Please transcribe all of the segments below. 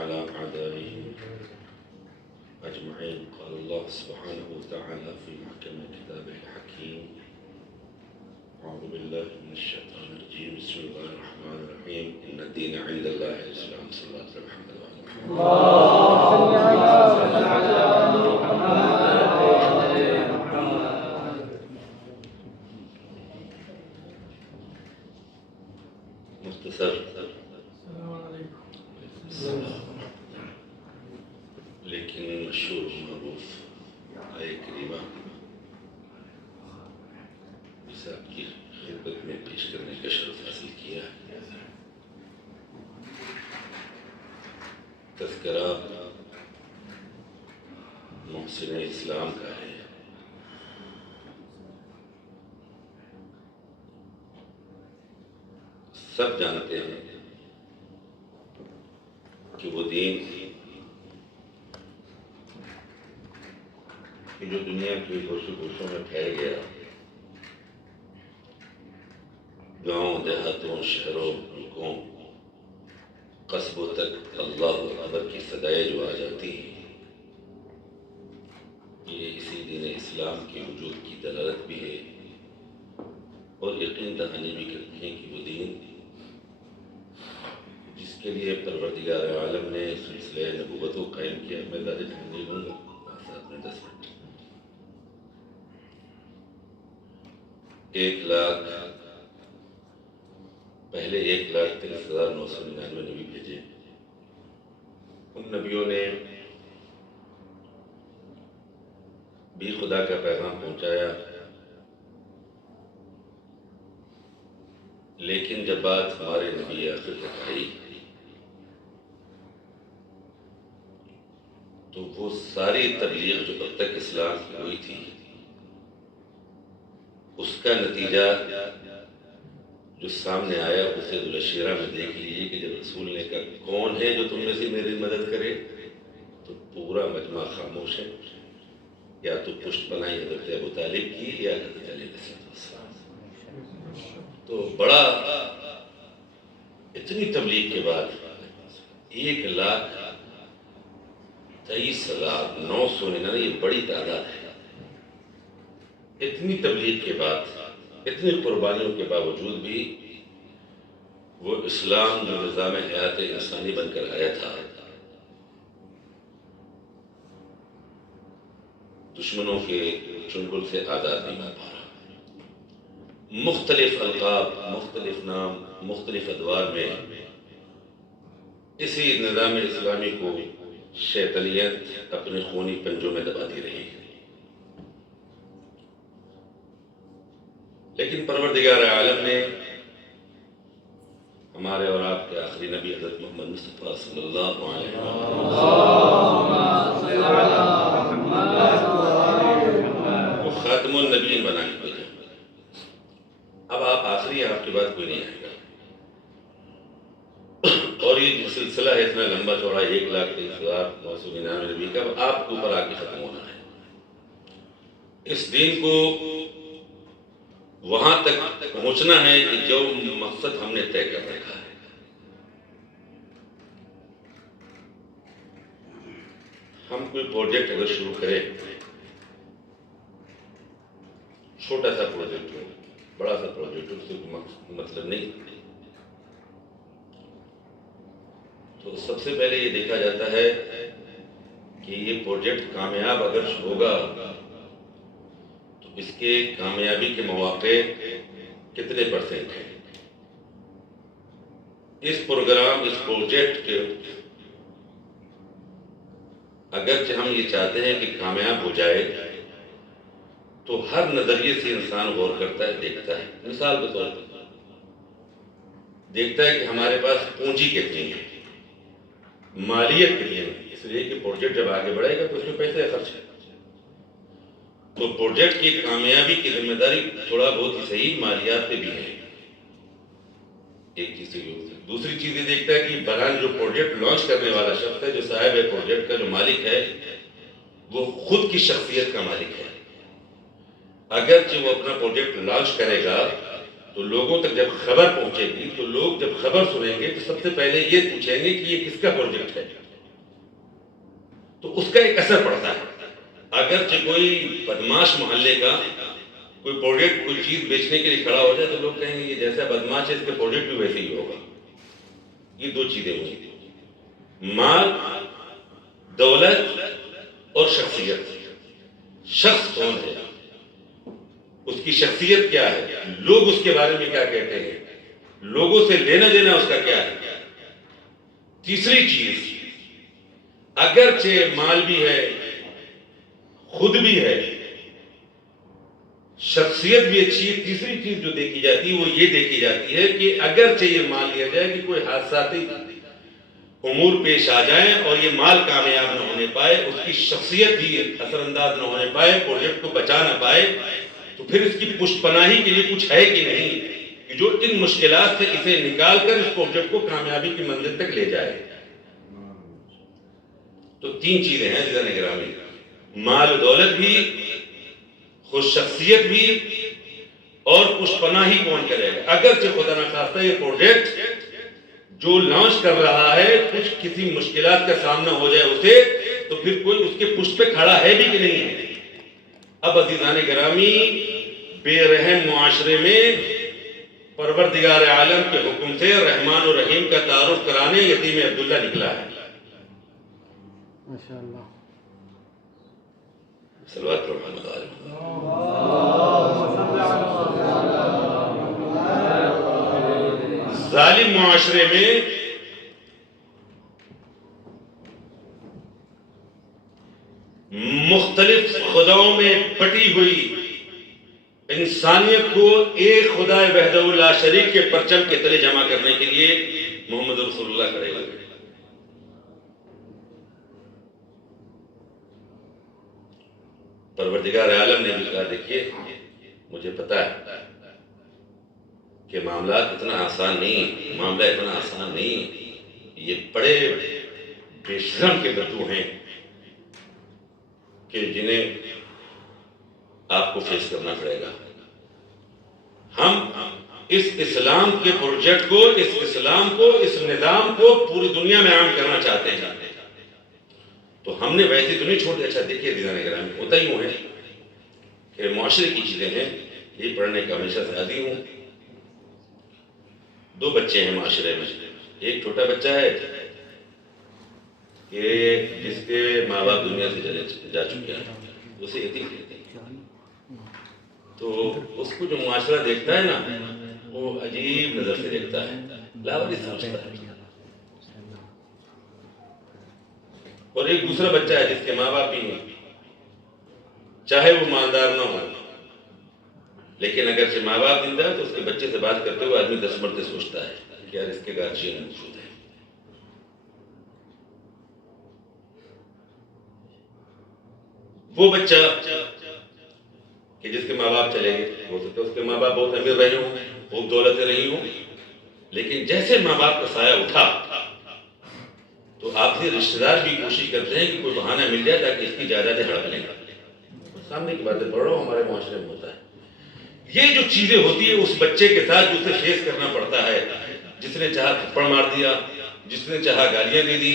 وعلى أعدائه أجمعين. قال الله سبحانه وتعالى في محكم كتابه الحكيم: أعوذ بالله من الشيطان الرجيم، بسم الله الرحمن الرحيم، إن الدين عند الله الإسلام. صلى الله عليه وسلم. مختصر لیکن مشہور معروف آیہ کریمہ جسے آپ کی خدمت میں پیش کرنے کا شرف حاصل کیا ہے. تذکرہ محسن اسلام کا ہے. سب جانتے ہیں کہ وہ دین کہ جو دنیا کے گوشوں گوشوں میں پھیل گیا، گاؤں دیہاتوں شہروں ملکوں قصبوں تک اللہ اکبر کی صدائیں جو آ جاتی ہیں، یہ اسی دین اسلام کے وجود کی دلالت بھی ہے، اور یقین دہانی بھی کرتی ہیں کہ وہ دین جس کے لیے پروردگار عالم نے سلسلہ نبوت کو قائم کیا. میں زیادہ ٹائم نہیں لوں گا، ساتھ میں 10 منٹ. 1 لاکھ پہلے 1,30,999 نبی بھیجے. ان نبیوں نے بھی خدا کا پیغام پہنچایا، لیکن جب بات ہمارے نبی آخر تک آئی تو وہ ساری تبلیغ جو اب تک اسلام کی ہوئی تھی، اس کا نتیجہ جو سامنے آیا اسے ذوالشیرہ میں دیکھ لیجیے کہ جب رسول نے کہا کون ہے جو تم میں سے میری مدد کرے، تو پورا مجمع خاموش ہے. یا تو پشت پناہی حضرت ابو طالب کی یا حضرت علیہ السلام. تو بڑا اتنی تبلیغ کے بعد 1,23,999 یہ بڑی تعداد ہے. اتنی تبلیغ کے بعد، اتنی قربانیوں کے باوجود بھی وہ اسلام جو نظام حیات انسانی بن کر آیا تھا، دشمنوں کے چنگل سے آزاد نہیں ہو پا رہا. مختلف القاب، مختلف نام، مختلف ادوار میں اسی نظام اسلامی کو شیطانیت اپنے خونی پنجوں میں دباتی رہی. لیکن پروردگار عالم نے ہمارے اور آپ کے آخری نبی حضرت محمد مصطفیٰ صلی اللہ علیہ وسلم کو خاتم النبیین بنا کے بھیجا. اب آپ آخری ہیں، آپ کے بعد کوئی نہیں آئے گا. اور یہ سلسلہ ہے اتنا لمبا چوڑا 1,23,999 نبی کا، آپ کے اوپر آ کے ختم ہونا ہے. اس دین کو وہاں تک پہنچنا ہے کہ جو مقصد ہم نے طے کر رکھا ہے. ہم کوئی پروجیکٹ اگر شروع کریں، چھوٹا سا پروجیکٹ ہو، بڑا سا پروجیکٹ ہو، اس سے کوئی مطلب نہیں. تو سب سے پہلے یہ دیکھا جاتا ہے کہ یہ پروجیکٹ کامیاب اگر ہوگا تو اس کے کامیابی کے مواقع کتنے پرسنٹ ہیں. اس پروگرام، اس پروجیکٹ کے اگرچہ ہم یہ چاہتے ہیں کہ کامیاب ہو جائے تو ہر نظریے سے انسان غور کرتا ہے، دیکھتا ہے. مثال کے طور پر دیکھتا ہے کہ ہمارے پاس پونجی کتنی ہے، مالیت کتنی ہے، اس لیے کہ پروجیکٹ جب آگے بڑھے گا تو اس میں پیسے خرچ ہے. تو پروجیکٹ کی کامیابی کی ذمہ داری تھوڑا بہت ہی صحیح مالیات پہ بھی ہے. ایک چیز سے دوسری چیز یہ دیکھتا ہے کہ برہن جو پروجیکٹ لانچ کرنے والا شخص ہے، جو صاحب ہے پروجیکٹ کا، جو مالک ہے، وہ خود کی شخصیت کا مالک ہے. اگرچہ وہ اپنا پروجیکٹ لانچ کرے گا تو لوگوں تک جب خبر پہنچے گی تو لوگ جب خبر سنیں گے تو سب سے پہلے یہ پوچھیں گے کہ یہ کس کا پروجیکٹ ہے. تو اس کا ایک اثر پڑتا ہے. اگرچہ کوئی بدماش محلے کا کوئی پروڈکٹ کوئی چیز بیچنے کے لیے کھڑا ہو جائے تو لوگ کہیں گے یہ جیسا بدماش ہے اس کے پروڈکٹ بھی ویسے ہی ہوگا. یہ دو چیزیں ہوئی، مال، دولت اور شخصیت. شخص کون ہے، اس کی شخصیت کیا ہے، لوگ اس کے بارے میں کیا کہتے ہیں، لوگوں سے لینا دینا اس کا کیا ہے. تیسری چیز، اگرچہ مال بھی ہے، خود بھی ہے، شخصیت بھی اچھی ہے، تیسری چیز جو دیکھی جاتی ہے وہ یہ دیکھی جاتی ہے کہ اگرچہ یہ مان لیا جائے کہ کوئی حادثاتی امور پیش آ جائیں اور یہ مال کامیاب نہ ہونے پائے، اس کی شخصیت بھی اثر انداز نہ ہونے پائے، پروجیکٹ کو بچا نہ پائے، تو پھر اس کی پشت پناہی کے لیے کچھ ہے کہ نہیں کہ جو ان مشکلات سے اسے نکال کر اس پروجیکٹ کو کامیابی کی منزل تک لے جائے. تو تین چیزیں ہیں عزیزان گرامی، مال و دولت بھی، خود شخصیت بھی، اور پشت پناہی کون کرے گا. اگرچہ خدا نخواستہ یہ پروجیکٹ جو لانچ کر رہا ہے کچھ کسی مشکلات کا سامنا ہو جائے اسے، تو پھر کوئی اس کے پشت پہ کھڑا ہے بھی کہ نہیں ہے. اب عزیزان گرامی، بے رحم معاشرے میں پروردگار عالم کے حکم سے رحمان و رحیم کا تعارف کرانے یتیم عبداللہ نکلا ہے. ماشاءاللہ. صلوات محمد علیہ. ظالم معاشرے میں مختلف خداؤں میں بٹی ہوئی انسانیت کو ایک خدا وحدہ لا شریک کے پرچم کے تلے جمع کرنے کے لیے محمد رسول اللہ کھڑے ہوئے. پروردگار عالم نے بھی کہا دیکھیے مجھے پتا ہے کہ معاملات اتنا آسان نہیں، معاملہ اتنا آسان نہیں، یہ بڑے بے شرم کے بدو ہیں کہ جنہیں آپ کو فیس کرنا پڑے گا. ہم اس اسلام کے پروجیکٹ کو، اس اسلام کو، اس نظام کو پوری دنیا میں عام کرنا چاہتے ہیں، تو ہم نے ویسے تو نہیں چھوڑ دیا. اچھا دیکھیے عزیزان گرامی، ہوتا ہی ہے کہ معاشرے کی چیزیں ہیں، یہ پڑھنے کا ہمیشہ سے عادی ہوں. دو بچے ہیں معاشرے میں، ایک چھوٹا بچہ ہے کہ جس کے ماں باپ دنیا سے جا چکے ہیں، اسے یتیم کہتے ہیں. تو اس کو جو معاشرہ دیکھتا ہے نا وہ عجیب نظر سے دیکھتا ہے، لاواری سمجھتا ہے. اور ایک دوسرا بچہ ہے جس کے ماں باپ بھی ہیں، چاہے وہ مالدار نہ ہو، لیکن اگر سے ماں باپ زندہ ہے تو اس کے بچے سے بات کرتے ہوئے آدمی 10 مرتبہ سوچتا ہے کہ یار اس کے گارجین موجود ہے. وہ بچہ کہ جس کے ماں باپ چلے گئے، ہو سکتا ہے اس کے ماں باپ بہت امیر رہے ہوں، خوب دولتیں رہی ہوں، لیکن جیسے ماں باپ کا سایہ اٹھا تو آپ کے رشتہ دار بھی کوشش کرتے ہیں کہ کوئی بہانہ مل جائے تاکہ اس کی جائیدادیں ہڑپ لیں. سامنے کی باتیں پڑھ رہا ہوں، ہمارے معاشرے میں ہوتا ہے. یہ جو چیزیں ہوتی ہیں اس بچے کے ساتھ جو اسے فیس کرنا پڑتا ہے، جس نے چاہا تھپڑ مار دیا، جس نے چاہا گالیاں دے دی،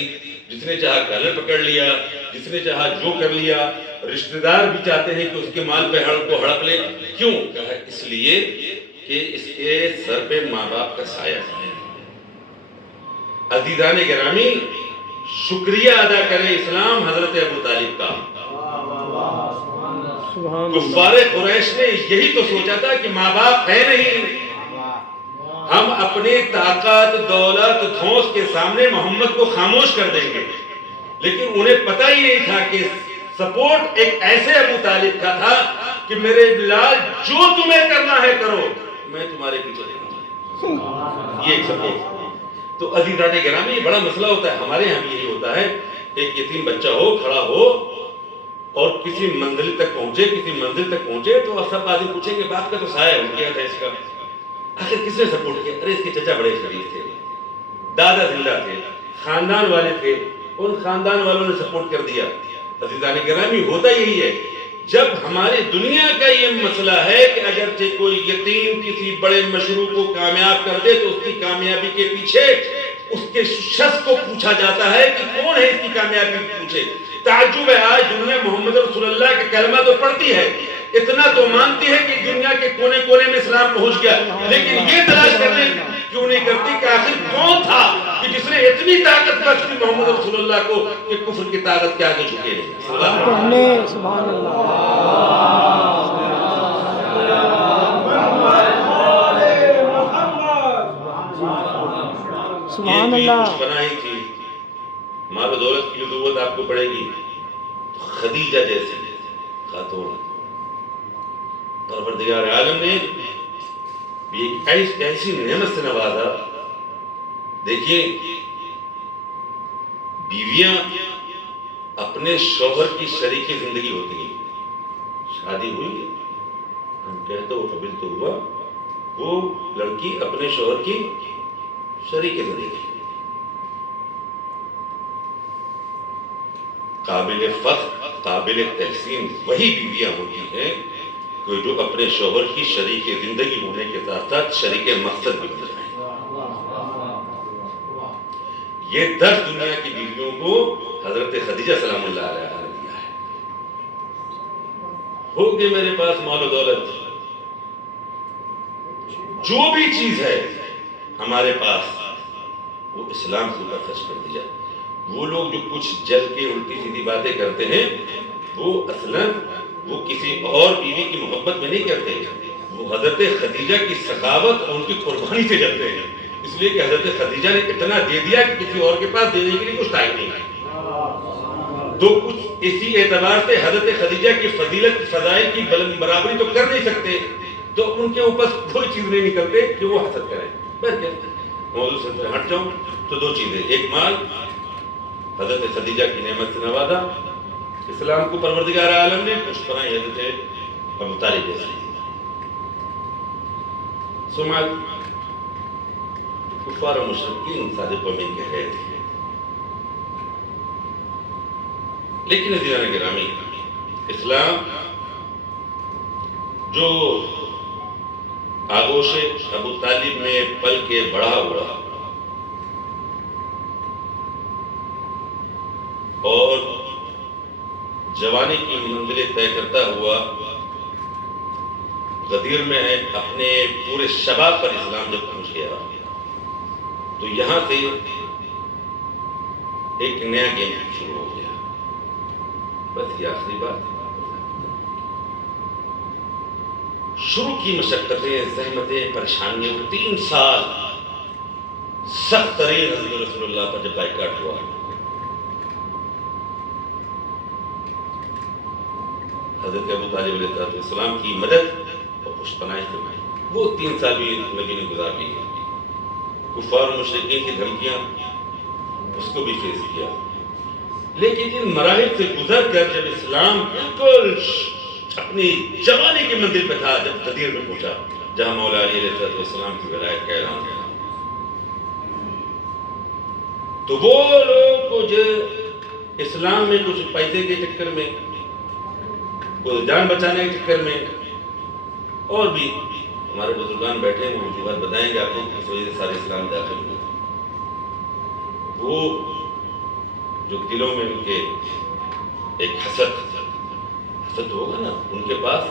جس نے چاہا کالر پکڑ لیا، جس نے چاہا جو کر لیا. رشتہ دار بھی چاہتے ہیں کہ اس کے مال پہ کو ہڑپ لے. کیوں؟ کہا اس لیے کہ اس کے سر پہ ماں باپ کا سایہ ہے. عزیزان گرامی، شکریہ ادا کرے اسلام حضرت ابو طالب کا. کفار قریش نے یہی تو سوچا تھا کہ ماں باپ ہے نہیں، ہم اپنی طاقت دولت دھونس کے سامنے محمد کو خاموش کر دیں گے. لیکن انہیں پتہ ہی نہیں تھا کہ سپورٹ ایک ایسے ابو طالب کا تھا کہ میرے بلال جو تمہیں کرنا ہے کرو، میں تمہارے پیچھے رہوں. یہ ایک سپورٹ. تو عزیزان گرامی یہ بڑا مسئلہ ہوتا ہے، ہمارے یہاں بھی یہی ہوتا ہے. ایک یتیم بچہ ہو، کھڑا ہو اور کسی منزل تک پہنچے تو سب آدمی پوچھیں گے باپ کا تو سایہ ہو گیا تھا اس کا، آخر کس نے سپورٹ کیا؟ ارے اس کے چچا بڑے شریف تھے، دادا زندہ تھے، خاندان والے تھے، ان خاندان والوں نے سپورٹ کر دیا. عزیزان گرامی ہوتا یہی ہے. جب ہماری دنیا کا یہ مسئلہ ہے کہ اگرچہ کوئی یتیم کسی بڑے مشروع کو کامیاب کر دے تو اس کی کامیابی کے پیچھے اس کے شخص کو پوچھا جاتا ہے کہ کون ہے اس کی کامیابی پوچھے. تعجب ہے آج دنیا محمد رسول اللہ کا کلمہ تو پڑھتی ہے، اتنا تو مانتی ہے کہ دنیا کے کونے کونے میں اسلام پہنچ گیا، لیکن یہ تلاش کرنے کیوں نہیں کرتی کہ آخر کون تھا کہ جس نے اتنی طاقت بخش دی محمد رسول اللہ کو کہ کفر کی طاقت کے آگے جھکے نہیں۔ سبحان سبحان اللہ۔ کچھ بنائی تھی، مال و دولت کی ضرورت آپ کو پڑے گی تو خدیجہ جیسی خاتون پروردگار عالم نے بھی ایک ایسی نعمت سے نوازا۔ دیکھیے بیویاں اپنے شوہر کی شریک زندگی ہوتی ہیں، شادی ہوئی ہم کہتے وہ قبل تو ہوا، وہ لڑکی اپنے شوہر کی شریک زندگی، قابل فخر قابل تحسین وہی بیویاں ہوتی ہیں کہ جو اپنے شوہر کی شریک زندگی ہونے کے ساتھ ساتھ شریک مقصد بھی بن جائیں۔ یہ 10 دنیا کی بیویوں کو حضرت خدیجہ سلام اللہ علیہا نے دیا ہے۔ ہو کہ میرے پاس مال و دولت، جو بھی چیز ہے ہمارے پاس، وہ اسلام کے اوپر خرچ کر دیا۔ وہ لوگ جو کچھ جل کے الٹی سیدھی باتیں کرتے ہیں، وہ اصلاً وہ کسی اور بیوی کی محبت میں نہیں کرتے، وہ حضرت خدیجہ کی سخاوت اور ان کی قربانی سے جلتے ہیں، اس لیے کہ حضرت خدیجہ نے اتنا دے دیا کہ کسی اور کے پاس دینے کے لیے کچھ ٹائم نہیں ہے۔ تو کچھ اسی اعتبار سے حضرت خدیجہ کی فضیلت فضائل کی بلند برابری تو کر نہیں سکتے، تو ان کے اوپر کوئی چیز نہیں نکلتے کہ وہ حسد کریں۔ موضوع سے ہٹ جاؤں تو 2 چیزیں، ایک مال حضرت خدیجہ کی نعمت سے نوازا، اسلام کو پروردگار عالم نے پشت پناہی حضرت ابو طالب جیسے سمال کفار و مشرکین صادق و امین کہہ رہے تھے، لیکن عزیزان گرامی اسلام جو آغوش ابو طالب میں پل کے بڑھا ہوا اور جوانی کی منزلیں طے کرتا ہوا غدیر میں اپنے پورے شباب پر اسلام جب پہنچ گیا تو یہاں سے ایک نیا گیم شروع ہو گیا۔ بس یہ آخری بات، شروع کی مشقتیں، زحمتیں، پریشانیاں، 3 سال سخت ترین حضرت رسول اللہ پر جب بائیکاٹ ہوا، حضرت ابو طالب علیہ السلام کی مدد اور پشت پناہی فرمائی، وہ 3 سال بھی نبی نے گزار لیے، کفار و مشرکین کی دھمکیاں اس کو بھی فیس کیا، لیکن ان مراحل سے گزر کر جب اسلام بالکل اپنی جوانی کی منزل پہ تھا، جب غدیر میں پہنچا جہاں مولا علی علیہ السلام کی ولایت کا اعلان کیا، تو وہ لوگ کو جو اسلام میں کچھ پیسے کے چکر میں، کوئی جان بچانے کے چکر میں، اور بھی ہمارے بزرگان بیٹھے ہیں وہ وجوہات بتائیں گے آپ کو کس وجہ سے سارے اسلام داخل ہوئے، وہ جو دلوں میں ان کے ایک حسد ہوگا نا، ان کے پاس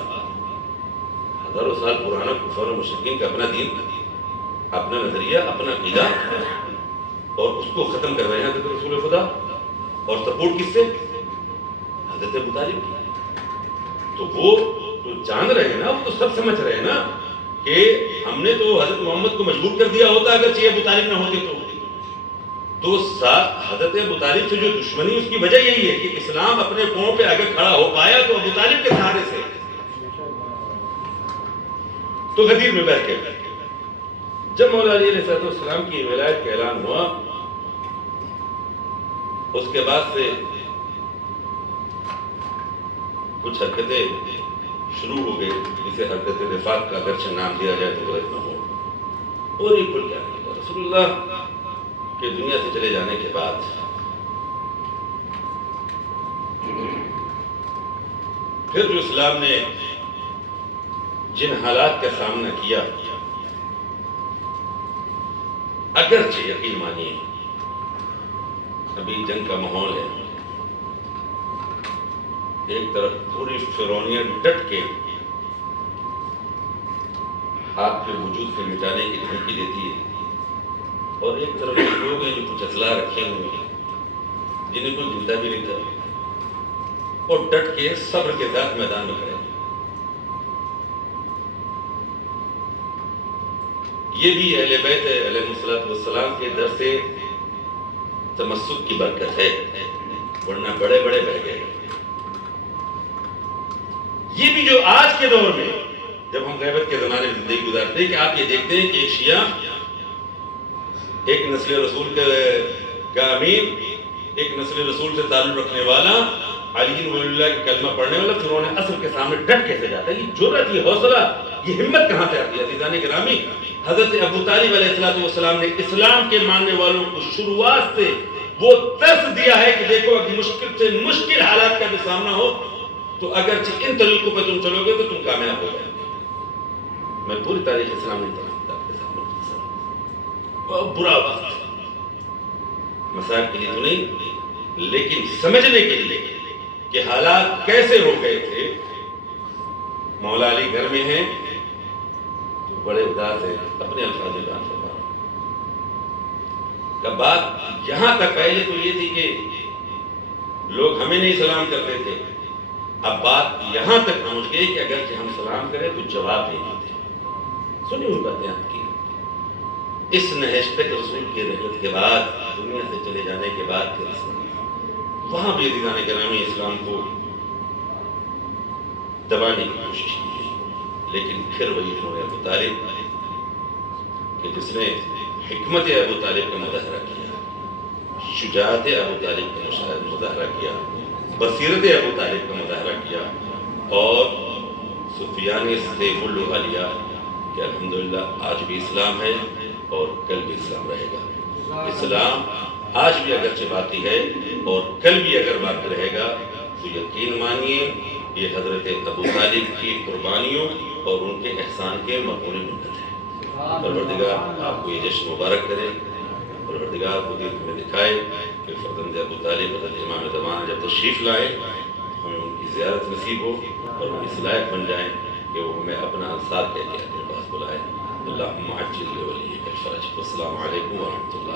ہزاروں سال پرانا کفار و مشرکین کا اپنا دین، اپنا نظریہ، اپنا عقیدہ، اور اس کو ختم کر رہے ہیں حضرت رسول خدا، اور سپورٹ کس سے؟ حضرت ابو طالب کی۔ تو وہ تو جان رہے ہیں نا، وہ تو سب سمجھ رہے ہیں نا کہ ہم نے تو حضرت محمد کو مجبور کر دیا ہوتا اگرچہ ابو طالب نہ ہوتے تو حضرت ابو طالب سے جو دشمنی، اس کی وجہ یہی ہے کہ اسلام اپنے پاؤں پہ اگر کھڑا ہو پایا تو ابو طالب کے سہارے سے۔ تو غدیر میں بیٹھ کے جب مولا علی علیہ السلام کی ولایت کا اعلان ہوا، اس کے بعد سے کچھ حرکتیں شروع ہو گئی، جسے حرکت رفاق کا اگرچہ نام دیا جائے تو غلط نہ ہو، اور یہ کل کیا ہے رسول اللہ کہ دنیا سے چلے جانے کے بعد پھر جو اسلام نے جن حالات کا سامنا کیا، اگرچہ یقین مانیے ابھی جنگ کا ماحول ہے، ایک طرف پوری فرعونیت ڈٹ کے آپ کے وجود کو مٹانے کی دھمکی دیتی ہے، اور ایک طرف لوگ ہیں جو کچھ اسلحہ رکھے ہوئے ہیں جنہیں کوئی زندہ بھی نہیں تھا، اور ڈٹ کے صبر کے ساتھ میدان میں کھڑے ہیں۔ یہ بھی اہل بیت علیہ السلام کے در سے تمسک کی برکت ہے، ورنہ بڑے بڑے بہ گئے۔ یہ بھی جو آج کے دور میں جب ہم غیبت کے زمانے میں زندگی گزارتے ہیں کہ آپ یہ دیکھتے ہیں کہ ایک شیعہ، ایک نسل رسول کا امیر، ایک نسل رسول سے تعلق رکھنے والا، علی ولی اللہ کا کلمہ پڑھنے والا فرعون اصل کے سامنے ڈٹ کیسے جاتا ہے؟ یہ جرأت، یہ حوصلہ، یہ ہمت کہاں سے آتی ہے؟ عزیزان گرامی، حضرت ابو طالب علیہ السلام نے اسلام کے ماننے والوں کو شروعات سے وہ درس دیا ہے کہ دیکھو اگر مشکل سے مشکل حالات کا بھی سامنا ہو تو اگرچہ ان طریقوں پہ تم چلو گے تو تم کامیاب ہو جائے گے۔ میں پوری تاریخ اسلام نہیں پڑھتا آپ کے سامنے، بہت برا وقت، مسائل کے لیے تو نہیں لیکن سمجھنے کے لیے کہ حالات کیسے ہو گئے تھے۔ مولا علی گھر میں ہیں تو بڑے اداس ہیں، اپنے الفاظ میں بیان فرما رہا ہوں۔ بات یہاں تک پہلے تو یہ تھی کہ لوگ ہمیں نہیں سلام کرتے تھے، اب بات یہاں تک پہنچ گئی کہ اگر ہم سلام کریں تو جواب نہیں دیتے۔ سنی ہوئی باتیں آپ کی، اس نہج تک رسول کی رحلت کے بعد، دنیا سے چلے جانے کے بعد پھر وہاں بھی عزیزان گرامی اسلام کو دبانے کی کوشش کی، لیکن پھر وہی انہوں نے ابو طالب کہ جس نے حکمت ابو طالب کا مظاہرہ کیا، شجاعت ابو طالب کا مظاہرہ کیا، بصیرت ابو طالب کا مظاہرہ کیا، اور سفیان سیف اللہ لیا کہ الحمدللہ آج بھی اسلام ہے اور کل بھی اسلام رہے گا۔ اسلام آج بھی اگرچہ باقی ہے اور کل بھی اگر باقی رہے گا تو یقین مانیے یہ حضرت ابو طالب کی قربانیوں اور ان کے احسان کے مقبول منت ہے۔ پروردگار آپ کو یہ جشن مبارک کرے، پروردگار کو دل میں دکھائے کہ فرزند ابو طالب حضرت امام زمان جب تشریف لائے ہمیں ان کی زیارت نصیب ہو اور ہم اس لائق بن جائیں کہ وہ ہمیں اپنا انصار کہہ کے اپنے پاس بلائے۔ اللہم عجل لولیک الفرج۔ والسلام علیکم ورحمۃ اللہ۔